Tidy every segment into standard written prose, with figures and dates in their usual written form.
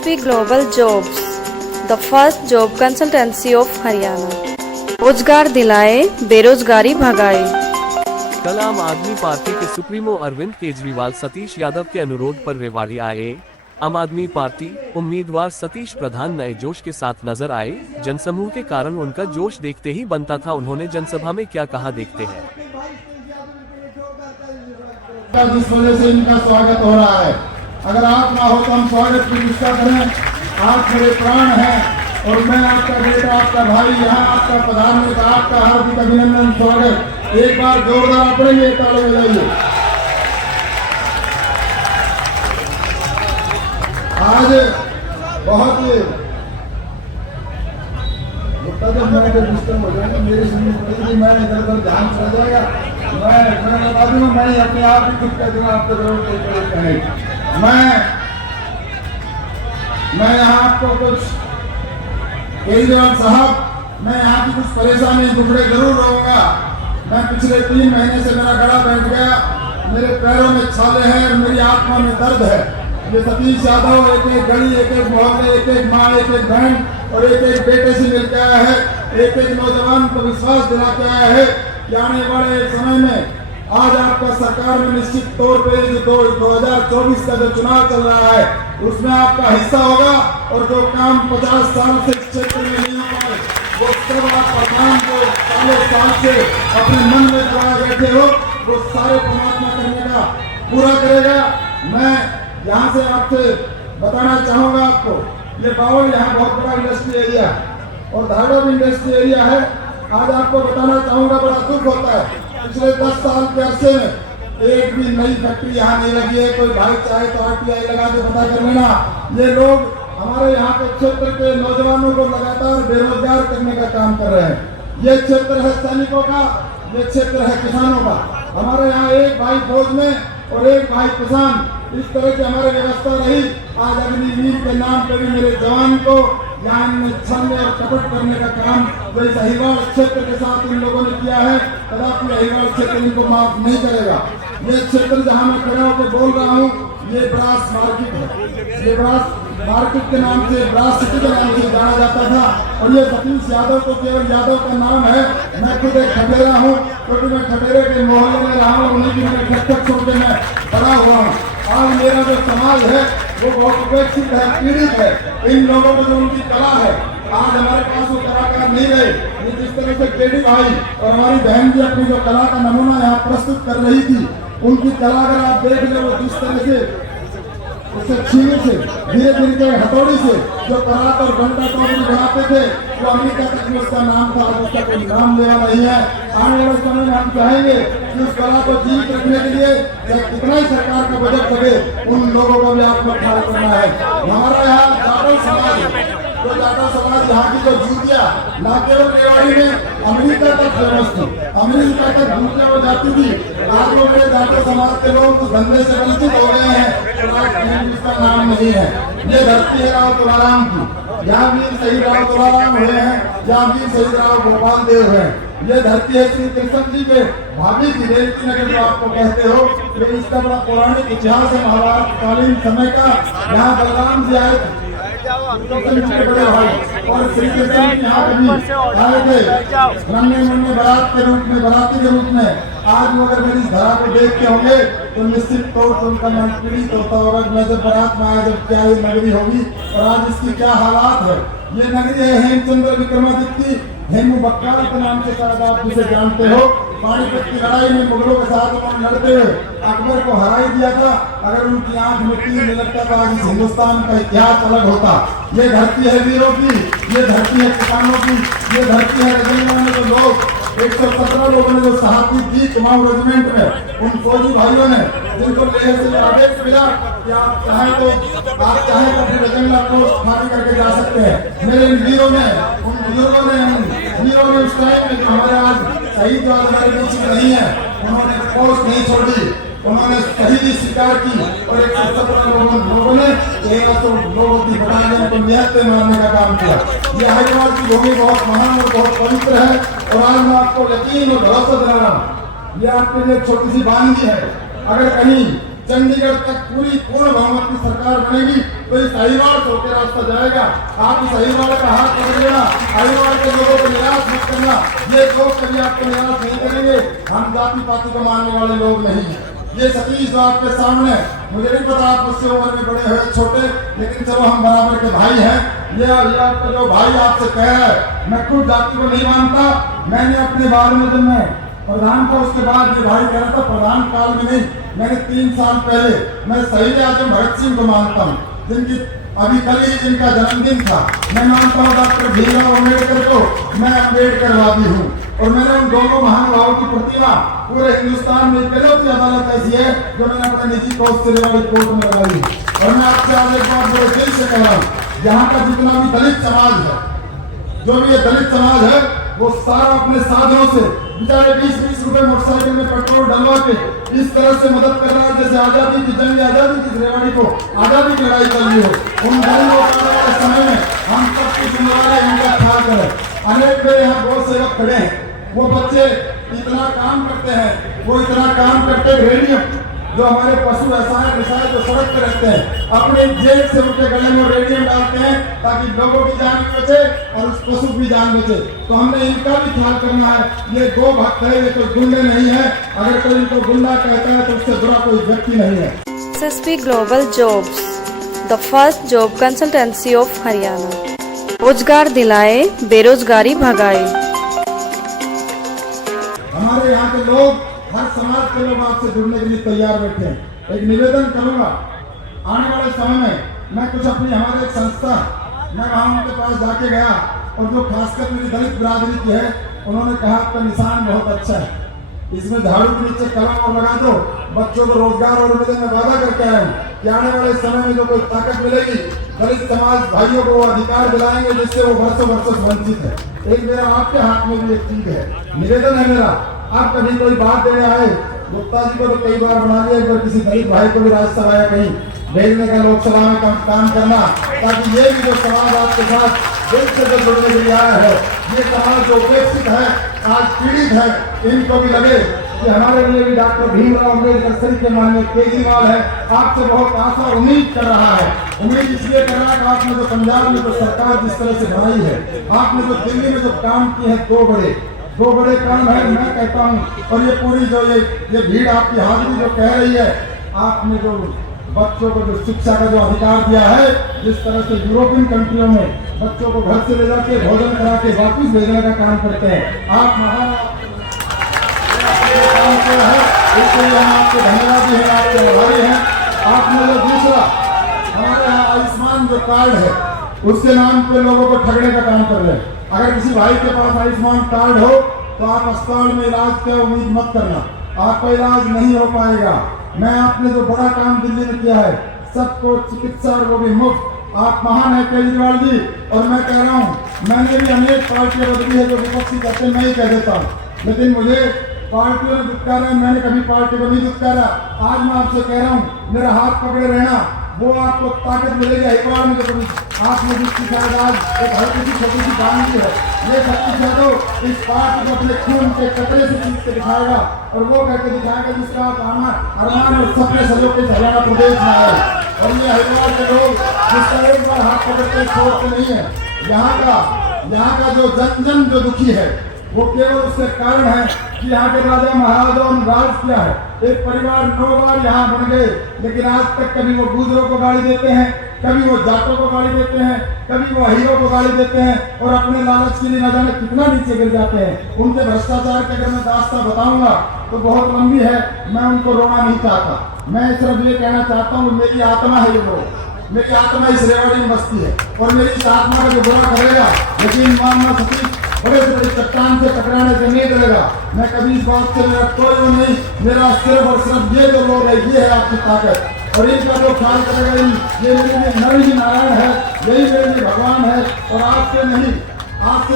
SSP Global Jobs, the first job consultancy of Haryana. रोजगार दिलाए, बेरोजगारी भगाए। कल आम आदमी पार्टी के सुप्रीमो अरविंद केजरीवाल सतीश यादव के अनुरोध पर रेवाड़ी आए। आम आदमी पार्टी उम्मीदवार सतीश प्रधान नए जोश के साथ नजर आए। जनसमूह के कारण उनका जोश देखते ही बनता था। उन्होंने जनसभा में क्या कहा, देखते हैं। जिस वजह से इनका स्वागत हो रहा है, अगर आप ना हो तो हम स्वागत की निष्ठा करें। आप मेरे प्राण हैं और मैं आपका बेटा, आपका भाई, यहाँ आपका प्रधानमंत्री, आपका हार्दिक अभिनंदन, स्वागत। एक बार जोरदार अपने ताली बजाइए। आज बहुत मैंने डिस्टर्ब हो जाएगा, मेरी सुननी पड़ेगी, मैं इधर उधर ध्यान चला जाएगा। मैं बता दूंगा, मैं अपने आप ही कुछ कह दूंगा, आपको जरूर कहने। मैं यहाँ आपको कुछ केजरीवाल साहब, मैं यहाँ की कुछ परेशानी दुखड़े जरूर रहूंगा। मैं पिछले 3 महीने से मेरा गला बैठ गया, मेरे पैरों में छाले हैं और मेरी आत्मा में दर्द है। ये सतीश यादव एक एक गली, एक एक मोहल्ले, एक एक माँ, एक एक बहन और एक एक बेटे से मिलकर आया है। एक एक नौजवान को विश्वास दिला के आया है कि आने वाले समय में आज आपका सरकार में निश्चित तौर पे जो 2024 का जो चुनाव चल रहा है उसमें आपका हिस्सा होगा। और जो काम 50 साल से क्षेत्र में नहीं हो पाए वो सब आप प्रधान को सालों से अपने मन में लगाए बैठे हो, वो सारे परमात्मा करने का पूरा करेगा। मैं यहाँ से आपसे बताना चाहूँगा, आपको ये बावल यहाँ बहुत बड़ा इंडस्ट्री एरिया और धारड़ा भी इंडस्ट्री एरिया है। आज आपको बताना चाहूँगा, बड़ा दुख होता है, पिछले 10 साल के अरसे में एक भी नई फैक्ट्री यहाँ नहीं लगी है। कोई भाई चाहे तो RTI लगा के पता कर लेना। ये लोग हमारे यहाँ के क्षेत्र के नौजवानों को लगातार बेरोजगार करने का काम कर रहे हैं। ये क्षेत्र है सैनिकों का, ये क्षेत्र है किसानों का। हमारे यहाँ एक भाई फौज में और एक भाई किसान, इस तरह की हमारी व्यवस्था रही। आज अग्निवीर के नाम पर भी मेरे जवान को यहाँ में छलने और कपट करने का काम वैसे अहिवाल क्षेत्र के साथ इन लोगों ने किया है। कदापि अहिवाल क्षेत्र इनको माफ नहीं करेगा। ये क्षेत्र जहाँ मैं खड़ा होकर बोल रहा हूँ, ये ब्रास मार्केट है। ये ब्रास मार्केट के नाम से, ब्रास सिटी के नाम से जाना जाता था। और ये सतीश यादव को केवल यादव का नाम है। मैं खुद एक खटेरा हूँ, क्योंकि मैं खटेरे के मोहल्ले में रहा हूँ, उन्हीं की मैंने घर छोड़ के मैं बड़ा हुआ हूँ। आज मेरा जो समाज है वो बहुत उपेक्षित है, पीड़ित है। इन लोगों को जो उनकी कला है, आज हमारे पास वो कलाकार नहीं रहे। ये जिस तरह से केडी भाई और हमारी बहन जी अपनी जो कला का नमूना यहाँ प्रस्तुत कर रही थी, उनकी कला अगर आप देख ले, वो जिस तरह से उससे छीने से, धीरे धीरे के हथौड़ी से जो करात और घंटा टोकरी बनाते थे, वो अमेरिका तक में उसका नाम था। उसका कोई नाम लेवा नहीं है। आने वाले समय में हम चाहेंगे कि उस कला को जीवित रखने के लिए चाहे कितना ही सरकार का बजट लगे, उन लोगों को भी आपको ख्याल करना है। हमारा यहाँ जाटव समाज, जो जाटव समाज यहाँ की जो जूतियाँ ना केवल रेवाड़ी में अमेरिका तक फेमस थी, अमेरिका तक जूतियाँ वो जाती थी। आज लोग जाटव समाज के लोग उस धंधे से वंचित हो गए हैं और आज उसका नाम नहीं है। ये धरती है राव तुलाराम की, यहाँ वीर शहीद राव तुलाराम हुए हैं, यहाँ वीर शहीद राव गोपाल देव हुए हैं। ये धरती है श्री कृष्ण जी के भाभी की, रेवती नगर जो आपको कहते हो। ये इसका बड़ा पौराणिक इतिहास है, महाभारत कालीन समय का। यहाँ बलराम जी आए थे बड़े भाई, और श्री कृष्ण यहाँ भी आए थे रंगे मुन्ने बारात के रूप में, बराती के रूप में। आज वो अगर मेरी धरा को देखते होंगे तो निश्चित तौर पर उनका मन पीड़ित होता होगा। मैं जब बारात में आया, जब क्या ये नगरी होगी और आज इसकी क्या हालात है। ये नगरी है हेमचंद्र विक्रमादित्य, हेमू बक्काल के नाम से शायद आप जिसे जानते हो। पानीपत की लड़ाई में मुगलों के साथ उन्होंने लड़ते हुए अकबर को हरा ही दिया था। अगर उनकी आंख में तीर नहीं लगता तो आज इस हिंदुस्तान का इतिहास अलग होता। ये धरती है वीरों की, ये धरती है किसानों की, ये धरती है रजंगला में जो लोग 117 लोगों ने जो शहादत दी कुमाऊं रेजिमेंट में, उन फौजी भाइयों ने, जिनको लेह से आदेश मिला कि आप चाहें तो अपने रजंगला को खाली करके जा सकते हैं। मेरे इन वीरों ने, उन बुजुर्गों ने, वीरों ने उस टाइम में जो हमारे आज शहीद जो हमारे बीच में नहीं है, उन्होंने पोस्ट नहीं छोड़ी, उन्होंने शहीदी स्वीकार की। और 117 लोगों ने 1300 लोगों की बनाने को निहत्ते मारने का काम किया। ये हरिद्वार की भूमि बहुत महान और बहुत पवित्र है। और आज मैं आपको यकीन और भरोसा दिला रहा हूँ, ये आपके लिए छोटी सी वानगी है। अगर कहीं चंडीगढ़ तक पूर्ण बहुमत की सरकार बनेगी तो इस अहिवाड़ से होकर रास्ता जाएगा। आप इस अहिवाड़ का हाथ पकड़ लेना, अहिवाड़ के लोगों को निराश मत करना। ये लोग कभी आपको निराश नहीं करेंगे। हम जाति पाति को मानने वाले लोग नहीं हैं। ये सतीश जो आपके सामने, मुझे नहीं पता आप मुझसे उम्र में बड़े हैं छोटे, लेकिन चलो हम बराबर के भाई हैं। ये आपका जो भाई आपसे कह रहा है, मैं खुद जाति को नहीं मानता। मैंने अपने बारे में जब मैं प्रधान था उसके बाद ये भाई कह रहा था, प्रधान काल में नहीं, मैंने 3 साल पहले मैं शहीद आजम भगत सिंह को मानता हूँ, जिनकी अभी कल ही जिनका जन्मदिन था। मैं मानता हूँ डॉक्टर भीमराव अम्बेडकर को, मैं अम्बेडकरवादी हूँ। और मैंने उन दोनों महानुभावों की प्रतिमा पूरे हिंदुस्तान में इकलौती अदालत ऐसी है जो मैंने अपने निजी कोर्ट से रेवाड़ी कोर्ट में लगाई। और मैं आपसे आज एक बात बड़े दिल से कह रहा हूँ, यहाँ का जितना भी दलित समाज है, जो भी ये दलित समाज है, वो सारा अपने साधनों से बेचारे 20-20 रुपए मोटरसाइकिल में पेट्रोल डलवा के इस तरह से मदद कर रहा है जैसे आजादी की जंग, आजादी की रेवाड़ी को आजादी की लड़ाई चल रही हो। उन गरीबों को आने वाले समय में हम सब कुछ जिम्मेवारी इनका ख्याल करें। अनेक मेरे यहाँ गौ सेवक खड़े हैं, वो बच्चे इतना काम करते हैं, वो इतना काम करते रेडियम जो हमारे पशु व्यवसाय जो सड़क पे रहते हैं, अपने जेब से उनके गले में रेडियम डालते हैं ताकि लोगों की जान भी बचे और उस पशु की जान बचे। तो हमने इनका भी ख्याल करना है। ये गो भक्त है, ये कोई गुंडे नहीं है। अगर कोई इनको गुंडा कहता है तो उससे बुरा कोई व्यक्ति नहीं है। SSP Global Jobs, the first job consultancy of Haryana. रोजगार दिलाए, बेरोजगारी भगाए। हमारे यहाँ के लोग, हर समाज के लोग आपसे जुड़ने के लिए तैयार बैठे हैं। एक निवेदन करूंगा, आने वाले समय में मैं कुछ अपनी हमारे एक संस्था, मैं वहाँ उनके पास जाके गया और जो खासकर मेरी दलित बिरादरी की है, उन्होंने कहा आपका निशान बहुत अच्छा है, इसमें झाड़ू के नीचे कलम और लगा दो। बच्चों को रोजगार और निवेदन में वादा करके आए कि आने वाले समय में जो कोई ताकत मिलेगी, दलित समाज भाइयों को वो अधिकार दिलाएंगे जिससे वो वर्षों से वंचित है। एक मेरा आपके हाथ में भी एक चीज है, निवेदन है मेरा, आप कभी कोई बात देने आए, गुप्ता जी को तो कई बार बना लिया, एक बार किसी दलित भाई को भी राज्यसभा या कहीं भेजने का, लोकसभा में काम करना, ताकि ये भी जो समाज आपके साथ दिल से जो जुड़ने के लिए आया है, ये समाज जो उपेक्षित है, आज पीड़ित है, इनको भी लगे कि हमारे लिए भी डॉक्टर भीमराव अम्बेडकर सर के माननीय केजरीवाल है, आपसे बहुत आशा और उम्मीद कर रहा है। उम्मीद इसलिए कर रहा है कि आपने जो पंजाब में जो सरकार जिस तरह से बनाई है, आपने जो दिल्ली में जो काम किए हैं, दो बड़े काम है। मैं कहता हूँ, और ये पूरी जो ये भीड़ आपकी हाजिरी जो कह रही है, आपने जो बच्चों को जो शिक्षा का जो अधिकार दिया है, जिस तरह से यूरोपियन कंट्रियों में बच्चों को घर से ले जाके भोजन करा के वापिस भेजने का काम करते हैं, आप महान काम किया है, इसके लिए हम आपके धन्यवादी हैं, आपके आभारी हैं। आपने जो दूसरा हमारे यहाँ आयुष्मान जो कार्ड है, उसके नाम पे लोगों को ठगने का काम कर रहे हैं। अगर किसी भाई के पास आयुष्मान कार्ड हो तो आप अस्पताल में इलाज की उम्मीद मत करना, आपका इलाज नहीं हो पाएगा। मैं आपने जो बड़ा काम दिल्ली में किया है, सबको चिकित्सा और वो भी मुफ्त, आप महान है केजरीवाल जी। और मैं कह रहा हूँ, मैंने भी अनेक पार्टियां बदली है जो विपक्षी कहते हैं, मैं ही कह देता हूँ, लेकिन मुझे पार्टियों ने दुत्कारा है, मैंने कभी पार्टी को नहीं दुत्कारा। आज मैं आपसे कह रहा हूँ, मेरा हाथ पकड़े रहना, वो आपको ताकत मिलेगी। अखबार में कभी आपने जिसकी शायद आज एक हल्की सी छोटी सी दान की है, ये सतीश यादव इस पार्टी को अपने खून के कतरे से जीत के दिखाएगा और वो करके दिखाएगा जिसका अरमान और सपने सहयोग के हरियाणा प्रदेश में है। और ये हरियाणा के लोग जिसका एक बार हाथ पकड़ते छोड़ते नहीं है। यहाँ का जो जन जो दुखी है, वो केवल उसके कारण है कि यहाँ के राजा महाराजाओं ने राज किया है। एक परिवार 9 बार यहाँ बन गए, लेकिन आज तक कभी वो गुजरों को गाली देते हैं, कभी वो जाटों को गाली देते हैं, कभी वो हीरो को गाली देते हैं और अपने लालच के लिए न जाने कितना नीचे गिर जाते हैं। उनके भ्रष्टाचार की अगर मैं दास्तां बताऊंगा तो बहुत लंबी है, मैं उनको रोना नहीं चाहता। मैं सिर्फ ये कहना चाहता हूँ, मेरी आत्मा है ये लोग, मेरी आत्मा इस रेवाड़ी में बसती है और मेरी इस आत्मा का जो बुरा करेगा, यकीन मानना सतीश बड़े से बड़ी चट्टान से टकराने से नहीं डरेगा। मैं कभी इस बात से मेरा कोई वो नहीं, मेरा सिर्फ और सिर्फ ये जो लोग है, ये है आपकी ताकत। और इनका जो ख्याल करेगा, ये मेरे लिए नर ही नारायण है, यही मेरे लिए भगवान है। और आज से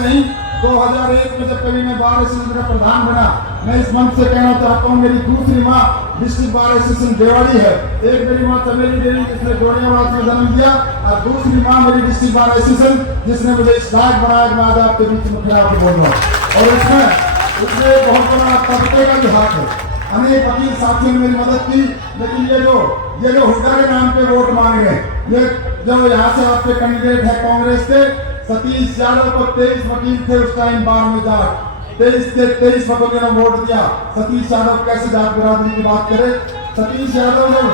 नहीं 2001 में जब कभी मैं बार एसोसिएशन का प्रधान बना, मैं इस मंच से कहना चाहता हूँ, मेरी दूसरी माँ डिस्ट्रिक्ट बार एसोसिएशन देवाड़ी है। एक मेरी माँ चमेली देवी जिसने जोड़ियाबाद में जन्म दिया और दूसरी माँ मेरी डिस्ट्रिक्ट बार एसोसिएशन जिसने मुझे इस लायक बनाया कि मैं आज आपके बीच में खिलाफ बोल रहा हूँ। और उसमें बहुत बड़ा तबके का भी हाथ है। अनेक वकील साथियों ने मेरी मदद की, लेकिन ये जो हुड्डा के नाम पे वोट मांग रहे हैं, ये जो यहाँ से आपके कैंडिडेट है कांग्रेस के सतीश यादव को 23 वकील थे उस टाइम बार में जाट 23 के 23 वकीलों ने वोट दिया। सतीश यादव कैसे जाट बिरादरी की बात करे? सतीश यादव जब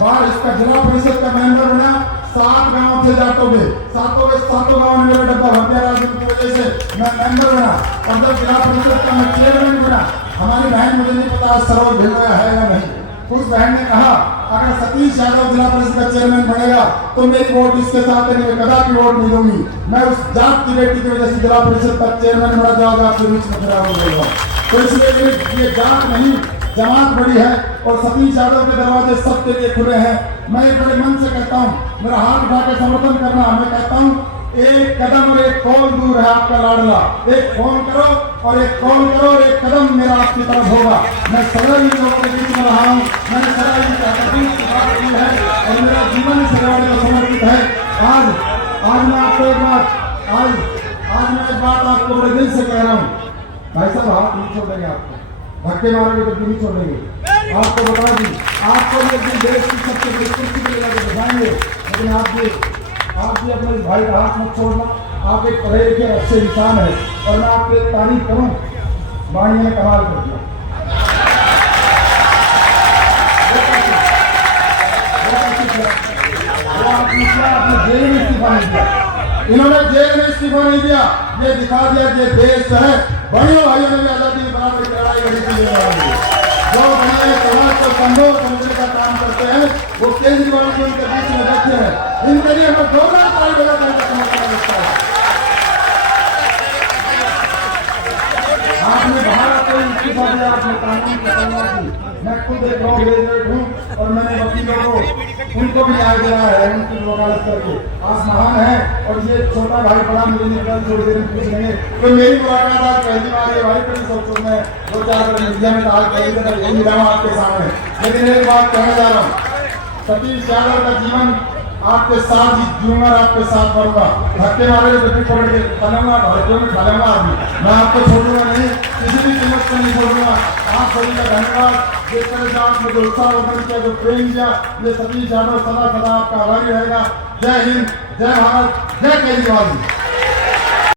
बार इसका जिला परिषद का मेंबर बना, 7 गांव थे जाटों में, सातों गांव में मेरा डब्बा भर गया राजनीति की वजह से मैं मेंबर बना, और जब जिला परिषद का मैं चेयरमैन बना, हमारी बहन, मुझे नहीं पता सरोज भिलवाया है या नहीं, उस बहन ने कहा अगर सतीश यादव जिला परिषद का चेयरमैन बनेगा तो मेरी वोट इसके साथ नहीं, मैं कदापि वोट नहीं दूंगी। मैं उस जाट की बेटी की वजह से जिला परिषद का चेयरमैन बना जाऊंगा, आपके बीच में खड़ा हो जाएगा। तो इसलिए ये जाट नहीं जमात बड़ी है और सतीश यादव के दरवाजे सबके लिए खुले हैं। मैं बड़े मन से कहता हूँ, मेरा हाथ उठा के समर्थन करना, मैं कहता हूँ एक कदम और एक कॉल दूर है आपका लाडला, एक फोन करो और एक कॉल करो और एक कदम मेरा आपकी तरफ होगा। मैं सदा ही लोगों के बीच में रहा हूँ, मैंने सदा ही बात की है और मेरा जीवन इस रवाड़े को समर्पित है। आज मैं आपको एक बात आज मैं एक बात आपको बड़े दिल से कह रहा हूँ, भाई साहब हाथ नहीं छोड़ेंगे, आपको धक्के मारेंगे तो नहीं छोड़ेंगे। आपको बता दी, आपको एक दिन देश की सबसे बड़ी कुर्सी पे लगा के दिखाएंगे, लेकिन आप भी अपने भाई का हाथ मत छोड़ना। आप एक पढ़े लिखे अच्छे इंसान है और मैं आपकी एक तारीफ करूं, वाणी ने कमाल कर दिया। आपने जेल में इस्तीफा नहीं दिया, इन्होंने जेल में इस्तीफा नहीं दिया, ये दिखा दिया कि देश है। बड़ियों भाइयों ने भी आजादी की बराबरी की लड़ाई लड़ी थी। जो बड़े समाज को संभव समझने का काम करते हैं वो केजरीवाल जी उनके बीच में बैठे हैं, इनके लिए हमें 2 लाख का समर्थन लगता है। आपने बाहर कोई इस्तीफा दिया, आपने कानून की पालना की। मैं खुद एक लॉ ग्रेजुएट हूँ और मैंने वकीलों को उनको भी न्याय दिया है, उनकी वकालत करके। आप महान है और ये छोटा भाई बड़ा मुझे नहीं पता, थोड़ी देर में पूछ लेंगे। तो मेरी मुलाकात आज पहली बार है भाई, बड़ी सोचो मैं 2-4 मीडिया में आज पहली बार यही मिला हूँ आपके सामने। लेकिन एक बात कहना चाह रहा हूँ, सतीश यादव का जीवन आपके साथ ही जीऊंगा, आपके साथ बढ़ूंगा। धक्के मारे तो भी पकड़ के डालूंगा, भर्तियों में डालूंगा आदमी, मैं आपको छोड़ूंगा नहीं, किसी भी कीमत पर नहीं छोड़ूंगा। आप सभी का धन्यवाद। जिस तरह से आप मुझे उत्साह वर्धन किया, जो प्रेम दिया, ये सतीश यादव सदा सदा आपका आभारी रहेगा। जय हिंद, जय भारत, जय केजरीवाल जी।